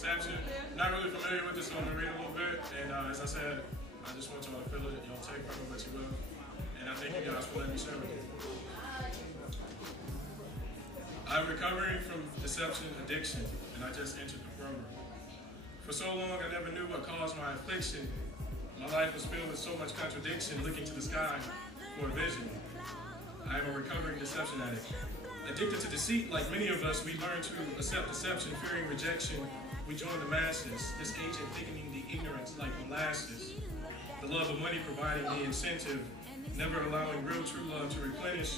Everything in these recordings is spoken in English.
Deception. Not really familiar with this, so I'm going to read a little bit. And as I said, I just want y'all to feel it. Y'all take from it what you will. And I thank you guys for letting me share with you. I'm recovering from deception addiction, and I just entered the program. For so long, I never knew what caused my affliction. My life was filled with so much contradiction, looking to the sky for a vision. I am a recovering deception addict. Addicted to deceit, like many of us, we learn to accept deception, fearing rejection. We join the masses, this agent thickening the ignorance like molasses. The love of money providing the incentive, never allowing real true love to replenish.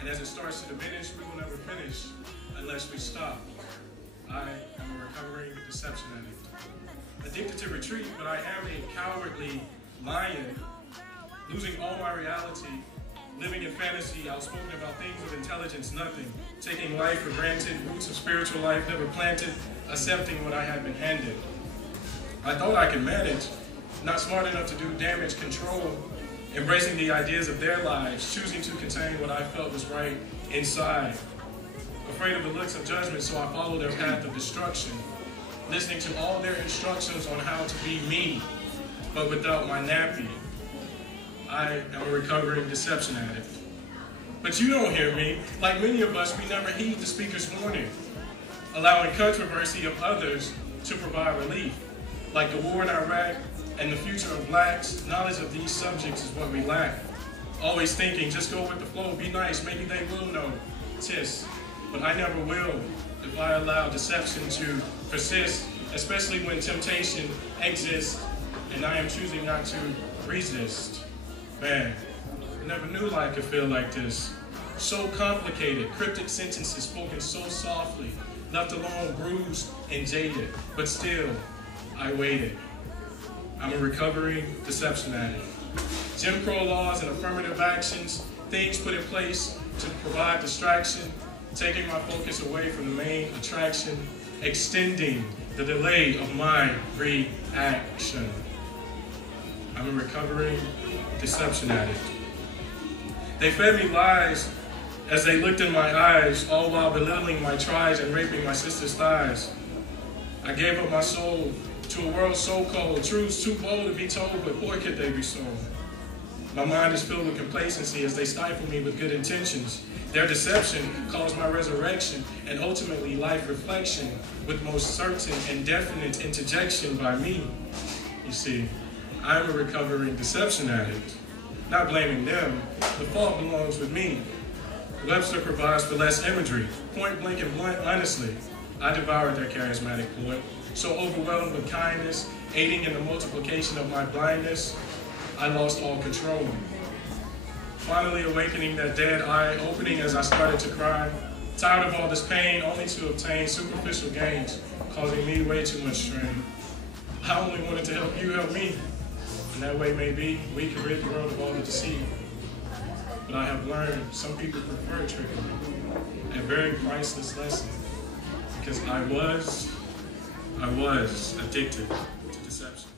And as it starts to diminish, we will never finish unless we stop. I am a recovering deception addict. Addicted to retreat, but I am a cowardly lion, losing all my reality, living in fantasy, outspoken about things of intelligence, nothing, taking life for granted, roots of spiritual life never planted, accepting what I had been handed. I thought I could manage, not smart enough to do damage control, embracing the ideas of their lives, choosing to contain what I felt was right inside. Afraid of the looks of judgment, so I followed their path of destruction, listening to all their instructions on how to be me, but without my nappy. I am a recovering deception addict. But you don't hear me. Like many of us, we never heed the speaker's warning, allowing controversy of others to provide relief. Like the war in Iraq and the future of blacks, knowledge of these subjects is what we lack. Always thinking, just go with the flow, be nice, maybe they will know. Tis. But I never will if I allow deception to persist, especially when temptation exists and I am choosing not to resist. Man, I never knew life could feel like this. So complicated, cryptic sentences spoken so softly, left alone bruised and jaded, but still, I waited. I'm a recovering deception addict. Jim Crow laws and affirmative actions, things put in place to provide distraction, taking my focus away from the main attraction, extending the delay of my reaction. I'm a recovering deception addict. They fed me lies as they looked in my eyes, all while belittling my tries and raping my sister's thighs. I gave up my soul to a world so cold, truths too bold to be told, but boy could they be sold. My mind is filled with complacency as they stifle me with good intentions. Their deception caused my resurrection and ultimately life reflection with most certain and definite interjection by me. You see, I'm a recovering deception addict. Not blaming them, the fault belongs with me. Webster provides for less imagery, point blank and blunt, honestly. I devoured their charismatic ploy, so overwhelmed with kindness, aiding in the multiplication of my blindness, I lost all control. Finally awakening that dead eye, opening as I started to cry, tired of all this pain only to obtain superficial gains, causing me way too much strain. I only wanted to help you help me. And that way maybe we can rid the world of all the deceit. But I have learned some people prefer trickery, a very priceless lesson, because I was addicted to deception.